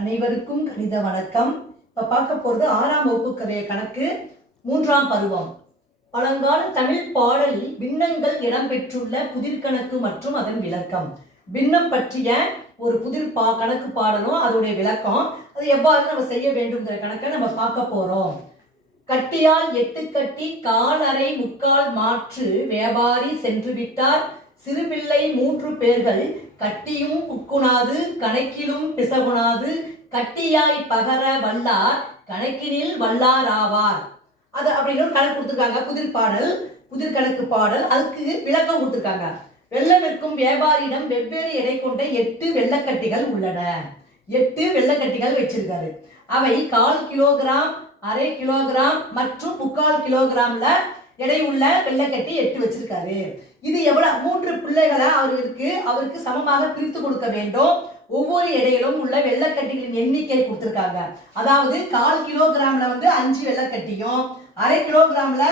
அனைவருக்கும் கணித வணக்கம். இப்போ பார்க்க போகிறது 6ஆம் வகுப்பு கணக்கு 3ஆம் பருவம். பழங்கால தமிழ் பாடலில் பின்னங்கள் இடம்பெற்றுள்ள புதிர்கணக்கு மற்றும் அதன் விளக்கம். பின்னம் பற்றிய ஒரு கணக்கு பாடலும் அதோடைய விளக்கம், அது எவ்வாறு நம்ம செய்ய வேண்டும்ங்கிற கணக்கை நம்ம பார்க்க போகிறோம். கட்டியால் 8 கட்டி கால் அரை முக்கால் மாற்று வியாபாரி சென்று விட்டார். சிறுபிள்ளை 3 பேர்கள் கட்டியும் புக்குணாது கணக்கிலும் பிசகுணாது கட்டியாய் பகர வல்லார் கணக்கினில் வல்லார் ஆவார். அது அப்படின்னு ஒரு கணக்கு கொடுத்துருக்காங்க. புதிர்கணக்கு பாடல். அதுக்கு விளக்கம் கொடுத்துருக்காங்க. வெள்ளவிற்கும் வியாபாரியிடம் வெவ்வேறு எடை கொண்ட 8 வெள்ளக்கட்டிகள் உள்ளன. 8 வெள்ளக்கட்டிகள் வச்சிருக்காரு. அவை 1/4 கிலோகிராம், அரை கிலோகிராம் மற்றும் 3/4 கிலோகிராம்ல எடை உள்ள வெள்ளக்கட்டி 8 வச்சிருக்காரு. இது எவ்வளவு 3 பிள்ளைகளை அவருக்கு சமமாக பிரித்து கொடுக்க வேண்டும். ஒவ்வொரு எடையிலும் உள்ள வெள்ளக்கட்டிகளின் எண்ணிக்கை கொடுத்திருக்காங்க. அதாவது 1/4 கிலோகிராம்ல 5 வெள்ளக்கட்டியும், அரை கிலோகிராம்ல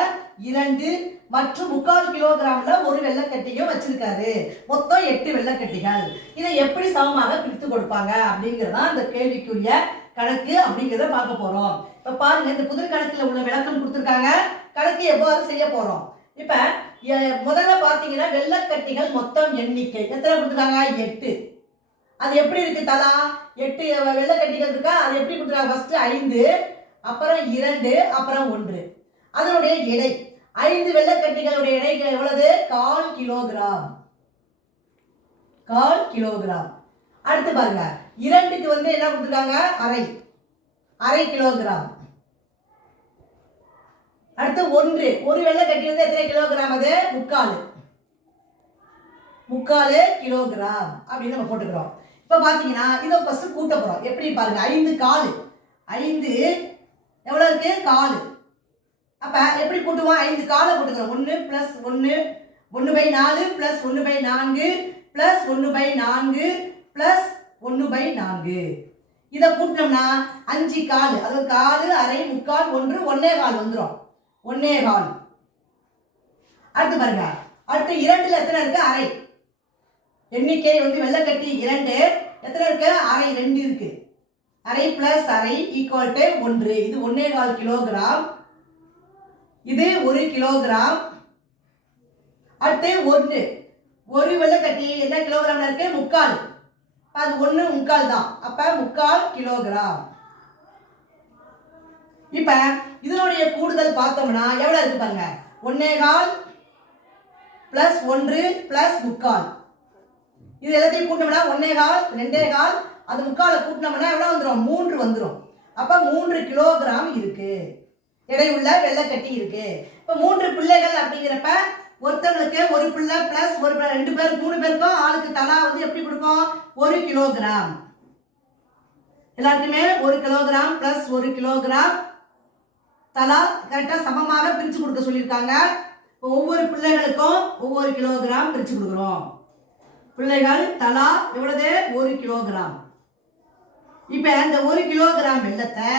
2 மற்றும் 3/4 கிலோகிராம்ல 1 வெள்ளக்கட்டியும் வச்சிருக்காரு. மொத்தம் 8 வெள்ளக்கட்டிகள். இதை எப்படி சமமாக பிரித்து கொடுப்பாங்க அப்படிங்கிறதா இந்த கேள்விக்குரிய கணக்கு அப்படிங்கிறத பார்க்க போறோம். இப்ப பாருங்க, இந்த புதிர் கணக்குல உள்ள விளக்கம் கொடுத்திருக்காங்க. கணக்கு எவ்வாறு செய்ய போறோம். இப்ப முதல்ல பாத்தீங்கன்னா வெள்ளக்கட்டிகள் மொத்தம் எண்ணிக்கை எத்தனை கொடுத்துருக்காங்க? 8. அது எப்படி இருக்கு? தலா 8 வெள்ளக்கட்டிகள் இருக்கா? அது எப்படி கொடுத்துருக்காங்க? ஃபர்ஸ்ட் 5, அப்புறம் 2, அப்புறம் 1. அதனுடைய எடை 5 வெள்ளக்கட்டிகளுடைய எடை எவ்வளவு? 1/4 கிலோகிராம். 1/4 கிலோகிராம். அடுத்து பாருங்க, 2க்கு என்ன கொடுத்துருக்காங்க? அரை கிலோகிராம். அடுத்து 1 வெள்ளக்கட்டி எத்தனை கிலோகிராம்? அது 3/4 கிலோகிராம் அப்படின்னு நம்ம போட்டுக்கிறோம். இப்ப பாத்தீங்கன்னா இதை ஃபர்ஸ்ட் கூட்ட போறோம். எப்படி பாருங்க, 5 எவ்வளவு இருக்கு? 1/4. அப்ப எப்படி கூட்டுவோம்? 5 காலை போட்டுக்கிறோம். 1 + 1 1/4 + 1/4 + 1/4 + 1/4. இதை கூட்டினோம்னா 5 கால், அதாவது 1/4, அரை, முக்கால், 1 1/4 வந்துடும். 1/4. அடுத்து பாருங்க, அடுத்து 2ல எத்தனை இருக்கு? அரை. எண்ணிக்கை வெள்ளக்கட்டி 2 எத்தனை இருக்கு? அரை 2 இருக்கு. அரை + அரை = 1. இது 1/4 கிலோகிராம். இது 1 கிலோகிராம். அடுத்து 1 வெள்ளக்கட்டி என்ன கிலோகிராம்ல இருக்கு? 3/4. அது 1 3/4 தான். அப்ப 3/4 கிலோகிராம். இப்ப இதனுடைய கூடுதல் பார்த்தோம்னா எவ்வளவு இருக்கு பாருங்க. 1/4 + 1 + 3/4. இது எல்லாத்தையும் கூட்டினோம்னா 1/4 2/4, அது 3/4 கூட்டினோம்னா எவ்வளவு வந்துடும்? 3 வந்துடும். அப்ப 3 கிலோகிராம் இருக்கு எடை உள்ள வெள்ளக்கட்டி இருக்கு. இப்ப 3 பிள்ளைகள் அப்படிங்கிறப்ப ஒருத்தங்களுக்கு ஒரு பிள்ளை பிளஸ் ஒரு 2 பேர் 3 பேருக்கும் ஆளுக்கு தலா எப்படி கொடுப்போம்? 1 கிலோகிராம். எல்லாருக்குமே 1 கிலோகிராம் + 1 கிலோகிராம் தலா கரெக்டா சமமாக பிரிச்சு கொடுக்க சொல்லியிருக்காங்க. ஒவ்வொரு பிள்ளைகளுக்கும் ஒவ்வொரு கிலோகிராம் பிரிச்சு கொடுக்குறோம். பிள்ளைகள் தலா எவ்வளவு? 1 கிலோகிராம். இப்ப இந்த 1 கிலோகிராம் வெள்ளத்தை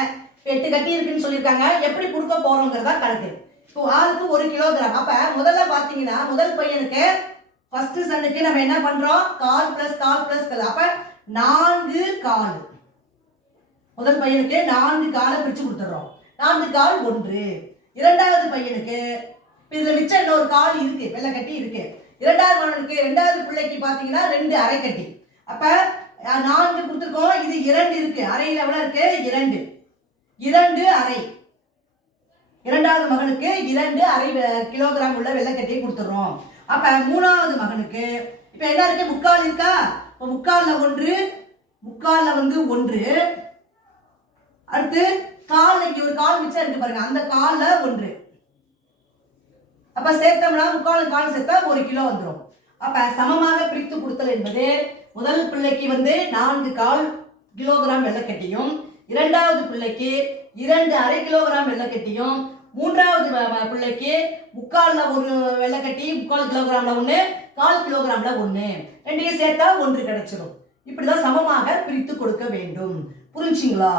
8 கட்டி இருக்குன்னு சொல்லியிருக்காங்க. எப்படி கொடுக்க போறோங்கிறதா கணக்கு. இப்போ ஆளுக்கு 1 கிலோகிராம். அப்ப முதல்ல பாத்தீங்கன்னா முதல் பையனுக்கு ஃபர்ஸ்ட் சன்னுக்கு நம்ம என்ன பண்றோம்? 1/4 + 1/4 + 1/4. அப்ப 4/4. முதல் பையனுக்கு 4/4 பிரிச்சு கொடுத்துறோம். 4/4 1. இரண்டாவது பையனுக்கு இதுல மிச்சம் இன்னொரு 1/4 இருக்கு, வெள்ளக்கட்டி இருக்கு. இரண்டாவது பிள்ளைக்கு பாத்தீங்கன்னா 2 அரை கட்டி. அப்ப 4 கொடுத்துருக்கோம். இது 2 இருக்கு. அரையில எவ்வளவு இருக்கு? 2 அரை. இரண்டாவது மகனுக்கு 2 அரை கிலோகிராம் உள்ள வெள்ளக்கட்டியை கொடுத்துறோம். அப்ப மூணாவது மகனுக்கு இப்ப என்ன இருக்கு? 3/4 இருக்கா? இப்ப 3/4ல 1, 3/4ல 1. அடுத்து காலைக்கு ஒரு 1/4 மிச்சம் இருக்கு பாருங்க, அந்த 1/4ல 1. அப்ப சேர்த்தோம்னா 3/4 1/4 சேர்த்தா 1 கிலோ வந்துடும். அப்ப சமமாக பிரித்து கொடுத்தல் என்பது முதல் பிள்ளைக்கு 4/4 கிலோகிராம் வெள்ளக்கட்டியும், இரண்டாவது பிள்ளைக்கு 2 அரை கிலோகிராம் வெள்ளக்கட்டியும், மூன்றாவது பிள்ளைக்கு 3/4ல 1 வெள்ளக்கட்டி 3/4 கிலோகிராம்ல 1, 1/4 கிலோகிராம்ல 1. ரெண்டையும் சேர்த்தா 1 கிடைச்சிடும். இப்படிதான் சமமாக பிரித்து கொடுக்க வேண்டும். புரிஞ்சுங்களா?